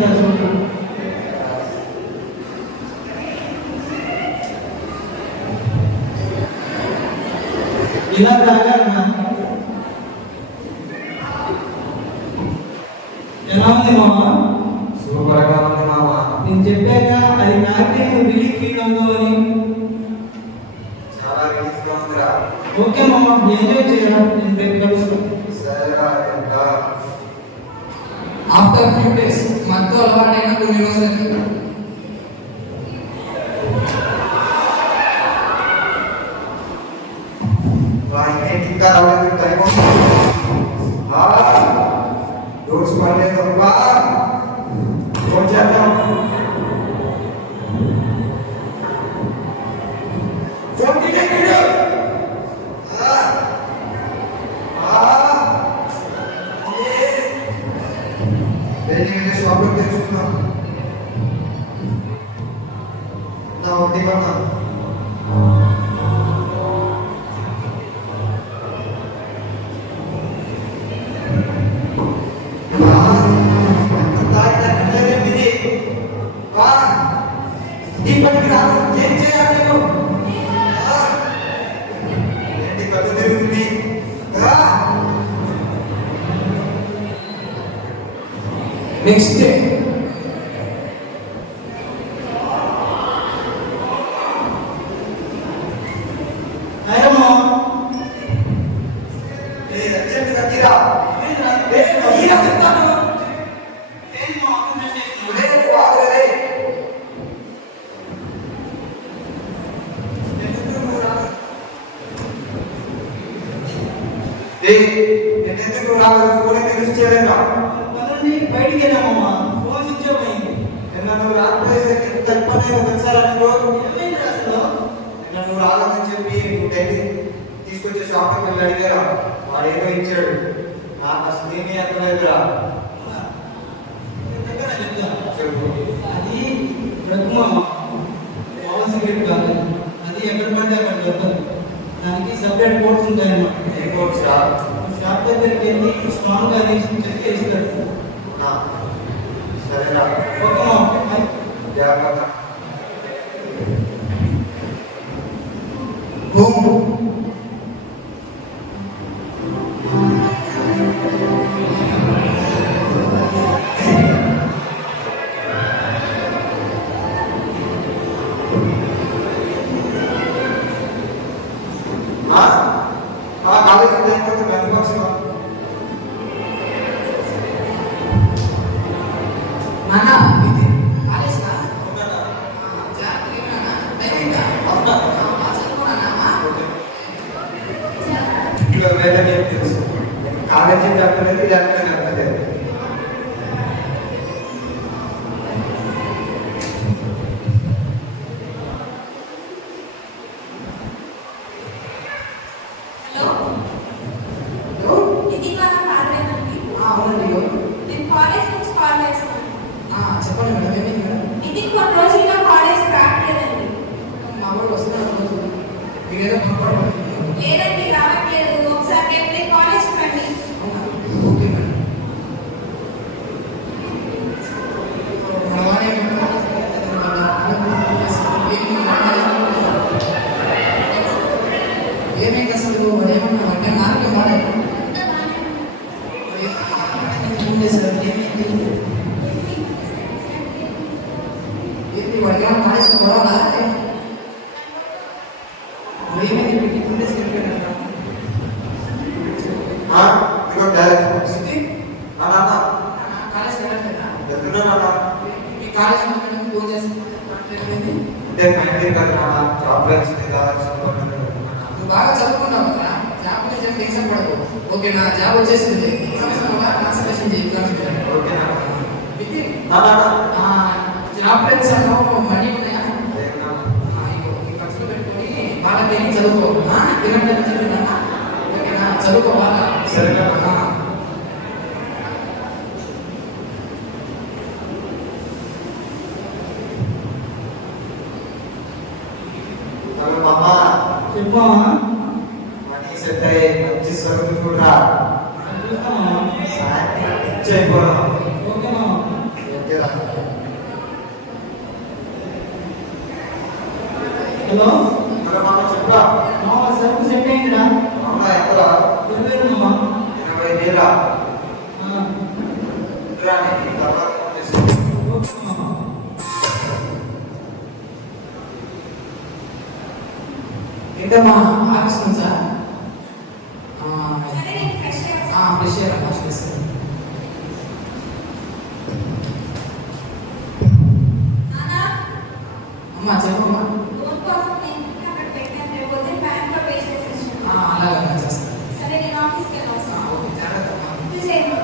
చేస్తారు చూడు. ఇలా తాగాలన్నా ఎలా ఉంది మామ? సూపర్ గా ఉంది మామ. నేను చెప్పాక అది నాకే రిలీఫ్ ఫీల్ అవుతామని. చాలా రిలీఫ్ గా ఉందిరా. ఓకే మామ, ఎంజాయ్ చేయాలి. నేను రేపు కలుస్తాను. సరేరా. ఆఫ్టర్ ఫ్యూ డేస్ మత్తు అలవాటైన కొన్ని రోజులకి ఇంకేంటి ఇంకా రాలేదు, టైం అవుతుంది. డోర్స్ పడలేదు బా. ఫోన్ చేద్దాం. ఫోన్ తీయండి. షాప్లో తెచ్చుకున్నాం. నా వడ్డీ పడతా. ఏం చేయాలి నేను? ఏంటి కళ్ళు తిరుగుతుంది? నెక్స్ట్ డే ఎందుకు రాలేదు? ఫోన్ ఎందుకు చేయలేదా? బయటికి వెళ్ళామమ్మా, ఫోన్ స్విచ్ ఆఫ్ అయింది. నన్ను రాకపోయేసరికి తప్పనే ఒకసారి ఏమైంది అసలు? నన్ను రాలని చెప్పి నువ్వు డైలీ తీసుకొచ్చే షాప్కి వెళ్ళి అడిగారా, వాడు ఏదో ఇచ్చాడు. నాకు అసలు ఏమీ అక్కర్లేదురా. చెప్పు. అది బ్రహ్మమ్మ పవర్ సిగరెట్ కాదు, అది ఎక్కడ పడితే అక్కడ దొరకదు. దానికి సపరేట్ కోడ్స్ ఉంటాయన్నమాట. ఏ కోర్స్ రా? షాప్ దగ్గరికి వెళ్ళి స్ట్రాంగ్ గా చెక్ చేస్తారు. సరేరా. ఓకే మామ, జాగ్రత్త. కాలేజీ లేకపోతే గంటబాక్స్ నాన్న ఇది కాలేజ్నా జాగ్రత్త నాన్న బయట తెలుసు. కాలేజీ చెప్పలేదు, లేకపోతే చెప్పలేదు. చెప్పండి మేడం, ఏమైంది మేడం? ఇది కొన్ని రోజులుగా కాలేజ్ రావట్లేదండి. మా వాళ్ళు వస్తున్నారు రోజు. మీకు ఏదో పొరపాటు లేదండి, రావట్లేదు. ఒకసారి రేపు కాలేజ్ రండి. Okay madam. మన వాడే ఏమైంది అసలు? ఏమన్నా అంటే నాకే వాడే సార్ ఏమైంది? ఏంటి వాడికి ఏమన్నా కాలేజ్ పోవాలా? ఏమైంది? మీకు ముందే చెప్పాను కాలేజ్ వెళ్ళట్లేదా? మీ కాలేజ్ ఫోన్ చేసి నువ్వు బాగా చదువుకున్నావు కదా, జాబ్ చేసి ఎగ్జామ్ పడకు. ఓకే, నా జాబ్ వచ్చేసింది. కాన్సన్ట్రేషన్ చేయి. జాబ్ ఫ్రెండ్స్ మనీ ఉన్నాయా? ఈ ఖర్చులు పెట్టుకొని బాగా నేను చదువుకో. ఇలాంటి చదువునా? ఓకేనా? చదువుకో బాగా. సరేనా? చెప్పామా? మనీ సెట్ అయ్యి మంచి సరుకు కూడా చూస్తామా? సాయంత్రం ఇచ్చేయిపోదాం. ఓకే మామ. ఓకేనా? హలో మరి మామ చెప్పురా. మామ సరుకు సెట్ అయిందిరా. అవునా ఎంతరా? 20,000 మామ. 80,000. ఆ, ఇదిరా నీకు తర్వాత ఫోన్ చేస్తాను. ఓకే మామ. ఏంటమ్మా ఆఫీస్ నుంచా? సరే నేను ఫ్రెష్ చేస్తా. ఫ్రెష్ అయ్యారా? చేస్తాను. నాన్న అమ్మా చెప్పమ్మా. లోన్ కోసం నేను అక్కడ పెట్టాను. రేపు పొద్దున్న బ్యాంక్లో పే చేసేసాను. అలాగే చేస్తాను. సరే నేను ఆఫీస్కి వెళ్ళొస్తాను. ఓకే జాగ్రత్త అమ్మా. ఇది చేయను.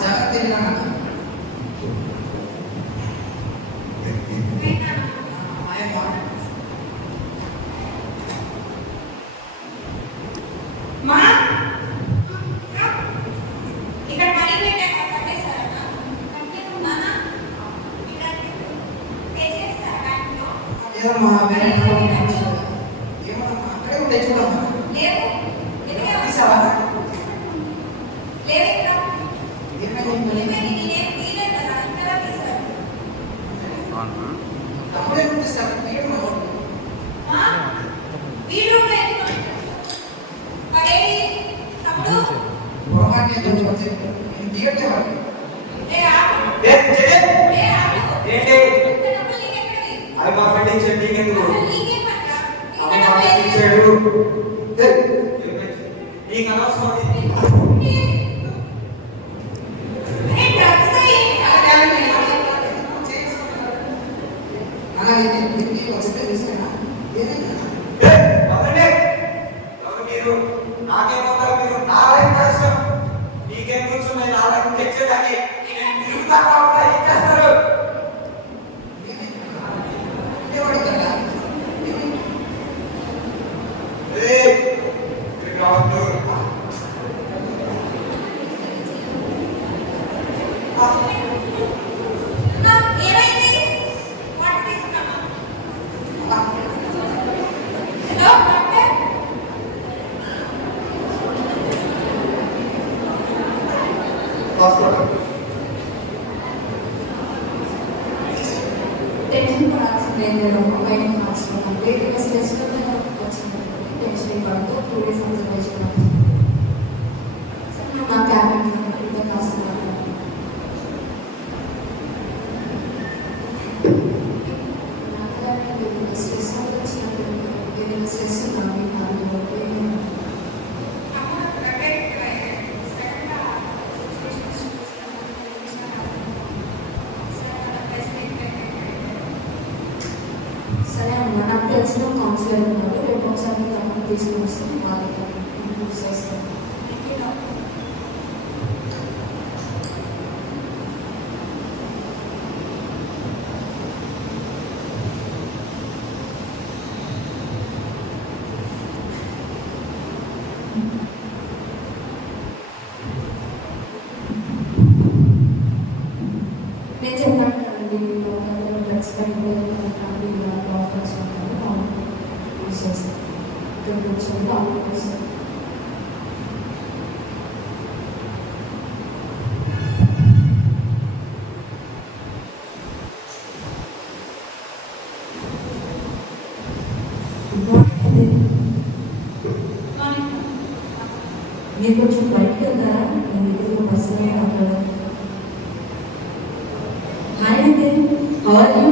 జాగ్రత్త వెళ్ళినా నాన్న. పోయినాను. అయ్యమ్మా. మా ఇక్కడ మనీ పెట్టాక కట్టేశారా? కట్టేను నాన్న. ఇక్కడ పే చేస్తారా బ్యాంక్లో? ఏదమ్మా వేరే ఏమన్నా అక్కడే ఉంటే చూడమ్మా. లేవు. ఎందుకే తీసావా? లేవు ఇక్కడ. ఏమైంది? ఏమైంది? నేనేం తీయలేదు కదా. ఇంతలా తీశారు. అప్పుడే చూపిస్తారు. ఏమో మా వీడు ఎందుకు మరేది తమ్ముడు? పొరపాటు ఏదో చెప్పు. నేను తీయట్లేవాలి. ఏ ఆపు. ఏ ఆపు. ఏంటి? ఇంత డబ్బులు నీకెక్కడివి? అది మా ఫ్రెండ్ ఇచ్చాడు నీకెందుకు? అసలు నీకేం పనిరా? ఇంత అమ్మ డబ్బులు మా ఎందుకు? ఇచ్చాడు. నీకు అనవసరం అది. అరే డ్రగ్స్ ఏంటి? అలా నీకు వస్తే తీసుకున్నా. ఏమైంది? ఎవరండి? ఎవరు మీరు? నాకేమవుతారు మీరు? నా లైఫ్ కష్టం. నీకేం తెలుసు? నేను నా లైఫ్ తెచ్చేదాన్ని నేను తిరుగుతా ఉంటా. ఏం చేస్తారు? ఏవాడు కదా? ఏయ్, ఇక్కడికి రావద్దు. నా ఏమైంది? వాటర్ తీసుకున్నామా? Hello doctor. హాస్పిటల్. టెన్షన్ పడాల్సింది ఏం లేదమ్మా. బయట మార్చుకున్నాం. వేరే స్ట్రెస్ వచ్చింది. టెన్షన్ పడుతూ 2 days అబ్జర్వేషన్ నా క్యాబిన్ ఇద్దరు కాస్తున్నారు. స్ట్రెస్ వచ్చినప్పుడు ఏదైనా స్ట్రెస్ ఉన్నా సరే అమ్మా, నాకు తెలిసిన కౌన్సిలర్ ఉన్నారు. రేపు ఒకసారి మీ తమ్ముడు తీసుకుని వస్తాను. వాళ్ళకి ఇంప్రూవ్ చేస్తాను. నేను చెప్పాను కదండి, డ్రగ్స్ ఫ్యామిలీ డాక్టర్స్ ఉంటారు. వాళ్ళు యూజ్ చేస్తారు. ఇక్కడికి వచ్చి వాళ్ళు చేస్తారు. మీరు కొంచెం బయటకు వెళ్తారా? నేను దగ్గర పర్సనల్గా మాట్లాడాలి. Hi Nitin, how are you?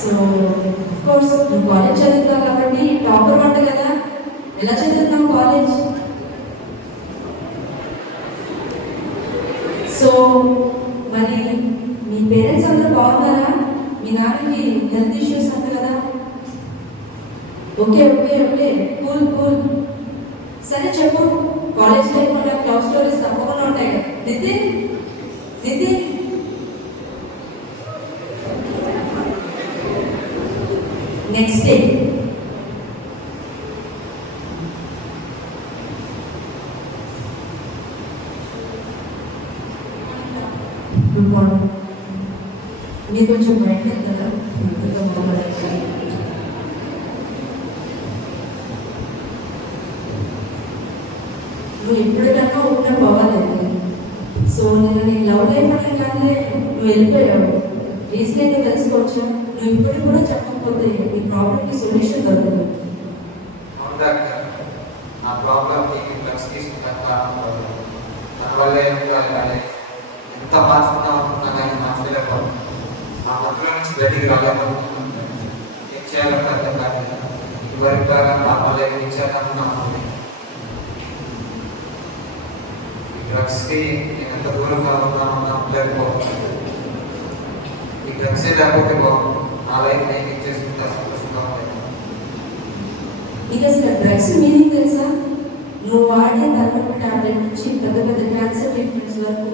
So of course నువ్వు కాలేజ్ చదువుతావు కాబట్టి టాపర్ వంట కదా. ఎలా చదువుతున్నావు కాలేజ్? సో మరి మీ పేరెంట్స్ అందరూ బాగున్నారా? మీ నాన్నకి హెల్త్ ఇష్యూస్ అంట కదా. Okay okay okay, cool cool. సరే చెప్పు, కాలేజ్ లైఫ్ లవ్ స్టోరీస్ తప్పకుండా ఉంటాయి కదా. Nitin Nitin next day good morning. మీరు కొంచెం బయట కదా నువ్వు ఎప్పటికన్నా ఉన్నా బాగాలేదు. సో నేను నీ లవ్ లైఫ్ అనగానే నువ్వు వెళ్ళిపోయావు. రీజన్ తెలుసుకోవచ్చు. నువ్వు ఇప్పటికి కూడా చెప్పకపోతే ఈ ప్రాబ్లమ్కి సొల్యూషన్ దొరకదు. అవును డాక్టర్, నా ప్రాబ్లంకి డ్రగ్స్ తీసుకుంటాను కారణం వల్ల దానివల్లే ఎంత మార్చుకుందాం అనుకున్నా కానీ మార్చలేకపోతే మా మధ్యలో నుంచి బయటికి రాలేకపోతున్నాను. ఏం చేయాలంటే అర్థం కాలేదు. ఇవరికి రావాలి ఏం చేయాలనుకున్నాను. ఈ డ్రగ్స్కి నేను ఎంత దూరంగా ఉన్నామన్నా లేకపోతున్నాను. ఈ డ్రగ్సే లేకపోతే నా లైఫ్ నేను ఏం చేసుకుంటే సంతోషంగా ఉండేది. నీకు అసలు డ్రగ్స్ మీనింగ్ తెలుసా? నువ్వు వాడే తరగతి టాబ్లెట్ నుంచి పెద్ద పెద్ద క్యాన్సర్ ట్రీట్మెంట్స్ వరకు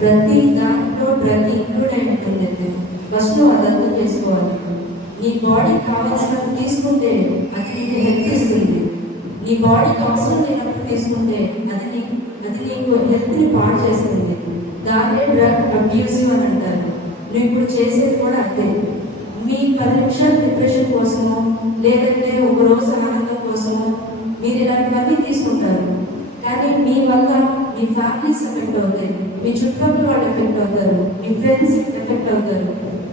ప్రతి దాంట్లో డ్రగ్ ఇంక్లూడ్ అయి ఉంటుంది. ఫస్ట్ నువ్వు అది అర్థం చేసుకోవాలి. నీ బాడీకి కావాల్సినప్పుడు తీసుకుంటే అది నీకు హెల్త్ ఇస్తుంది. నీ బాడీకి అవసరం లేనప్పుడు తీసుకుంటే అది నీకు హెల్త్ని పాడు చేస్తుంది. దాన్నే డ్రగ్ అబ్యూసివ్ అని అంటారు. నువ్వు ఇప్పుడు చేసేది కూడా అంతే. మీ 10 నిమిషాలు డిప్రెషన్ కోసమో లేదంటే ఒక రోజు ఆనందం కోసమో మీరు ఇలాంటివన్నీ తీసుకుంటారు. కానీ మీ వల్ల మీ ఫ్యామిలీస్ ఎఫెక్ట్ అవుతాయి, మీ చుట్టుపక్కల వాళ్ళు ఎఫెక్ట్ అవుతారు, మీ ఫ్రెండ్స్ ఎఫెక్ట్ అవుతారు.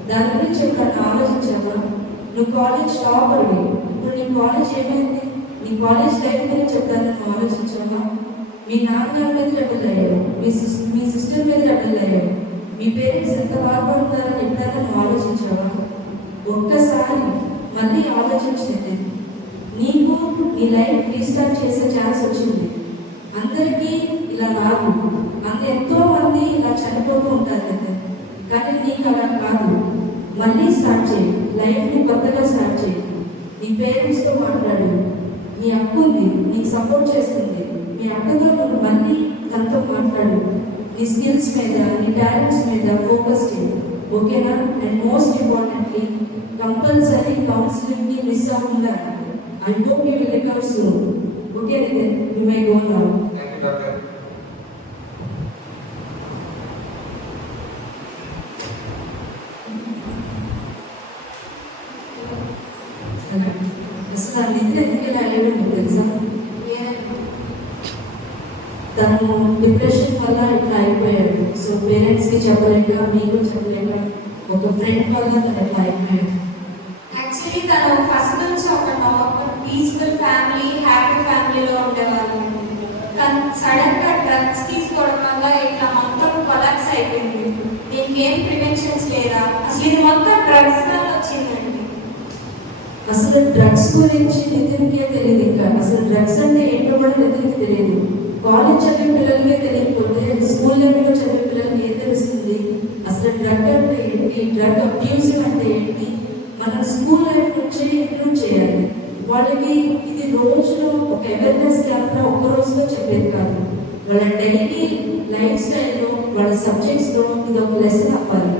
దాని గురించి ఎప్పుడన్నా ఆలోచించావా? నువ్వు కాలేజ్ టాపర్వి. ఇప్పుడు నీ కాలేజ్ ఏమైంది? నీ కాలేజ్ లైఫ్ గురించి చెప్తాను. నువ్వు ఆలోచించావా? మీ నాన్నగారి మీద రెబల్ అయ్యావు, మీ సిస్టర్ మీద రెబల్ అయ్యావు, మీ పేరెంట్స్ ఎంత బాగుపడతారని ఎప్పుడైనా నువ్వు ఆలోచించావా? ఒక్కసారి మళ్ళీ ఆలోచించింది. నీకు నీ లైఫ్ రీస్టార్ట్ చేసే ఛాన్స్ వచ్చింది. అందరికీ ఇలా రాదు. ఎంతో మంది ఇలా చనిపోతూ ఉంటారు కదా. కానీ నీకు అలా కాదు. మళ్ళీ స్టార్ట్ చేయి. లైఫ్ని కొత్తగా స్టార్ట్ చేయి. నీ పేరెంట్స్తో మాట్లాడు. నీ అక్క ఉంది, నీకు సపోర్ట్ చేస్తుంది. మీ అక్కతో నువ్వు మళ్ళీ తనతో మాట్లాడు. నీ స్కిల్స్ మీద, నీ టాలెంట్స్ మీద ఫోకస్ చేయి. ఓకేనా? అండ్ మోస్ట్ ఇంపార్టెంట్లీ కంపల్సరీ కౌన్సిలింగ్ని మిస్ అవ్వకుండా. I hope you will recover soon. Okay, then you may go now. Thank you, doctor. అసలు నిద్ర ఎందుకు ఇలా అయ్యాడు తెలుసా? తను డిప్రెషన్ వల్ల ఇట్లా అయిపోయాడు. సో పేరెంట్స్కి చెప్పలేక, మీకు చెప్పలేక, ఒక ఫ్రెండ్ వల్ల తను ఇట్లా అయిపోయాడు. యాక్చువల్లీ తను ఫస్ట్ నుంచి ఒక పీస్ఫుల్ ఫ్యామిలీ, హ్యాపీ ఫ్యామిలీలో ఉండేవాళ్ళు. కానీ సడన్ గా డ్రగ్స్ తీసుకోవడం వల్ల ఇట్లా మొత్తం కొలాప్స్ అయిపోయింది. దీనికి ఏం ప్రివెన్షన్స్ లేదా? అసలు ఇది మొత్తం డ్రగ్స్ వల్ల వచ్చిందండి. అసలు డ్రగ్స్ గురించి నితిన్కే తెలియదు. ఇంకా అసలు డ్రగ్స్ అంటే ఏంటో కూడా నితిన్కి తెలియదు. కాలేజ్ చదివే పిల్లలకే తెలియకపోతే స్కూల్ లెవెల్లో చదివే పిల్లలకి ఏం తెలుస్తుంది? అసలు డ్రగ్ అంటే ఏంటి, డ్రగ్ అబ్యూజివ్ అంటే ఏంటి, మనం స్కూల్ లైఫ్ నుంచి ఇంప్రూవ్ చేయాలి. వాళ్ళకి ఇది రోజులో ఒక అవేర్నెస్ క్యాంప్ ఒక్క రోజులో చెప్పేది కాదు. వాళ్ళ డైలీ లైఫ్ స్టైల్లో, వాళ్ళ సబ్జెక్ట్స్లో ఇది ఒక లెసన్ అవ్వాలి.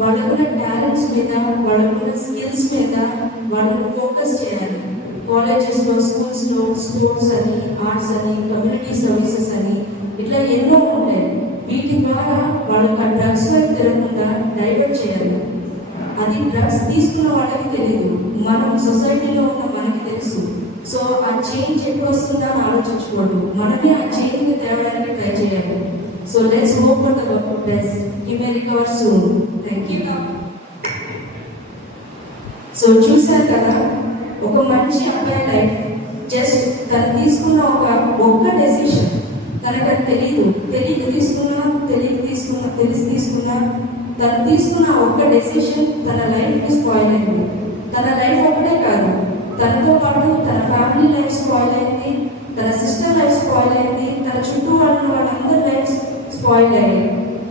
వాళ్ళకున్న టాలెంట్స్ మీద, వాళ్ళకున్న స్కిల్స్ మీద వాళ్ళని ఫోకస్ చేయాలి. కాలేజెస్లో, స్కూల్స్లో స్పోర్ట్స్ అని, ఆర్ట్స్ అని, కమ్యూనిటీ సర్వీసెస్ అని ఇట్లా ఎన్నో ఉంటాయి. వీటి ద్వారా వాళ్ళకి ఆ డ్రగ్స్ వైపు తిరగకుండా డైవర్ట్ చేయాలి. అది డ్రగ్స్ తీసుకున్న వాళ్ళకి తెలియదు, మనం సొసైటీలో ఉన్న మనకి తెలుసు. సో ఆ చేంజ్ ఎప్పుడు వస్తుందా అని ఆలోచించుకోండి. మనమే ఆ చేంజ్ తేవడానికి ట్రై చేయాలి. So let's hope for the best. You may recover soon. Thank you. So చూశారు కదా, ఒక మంచి అబ్బాయి లైఫ్ జస్ట్ తను తీసుకున్న ఒక్క డెసిషన్. తనకు అది తెలిసి తీసుకున్నా తను తీసుకున్న ఒక్క డెసిషన్ తన లైఫ్ స్పాయిల్ అయింది. తన లైఫ్ ఒకటే కాదు, తనతో పాటు తన ఫ్యామిలీ లైఫ్ స్పాయిల్ అయింది, తన సిస్టర్ లైఫ్ స్పాయిల్ అయింది, తన చుట్టూ వాళ్ళందరి లైఫ్ స్పాయిల్ అయ్యాయి.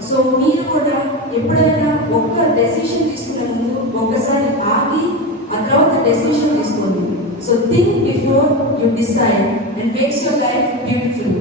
సో మీరు కూడా ఎప్పుడైనా ఒక్క డెసిషన్ తీసుకునే ముందు ఒక్కసారి ఆగి ఆ తర్వాత డెసిషన్ తీసుకోండి. So think before you decide and makes your life beautiful.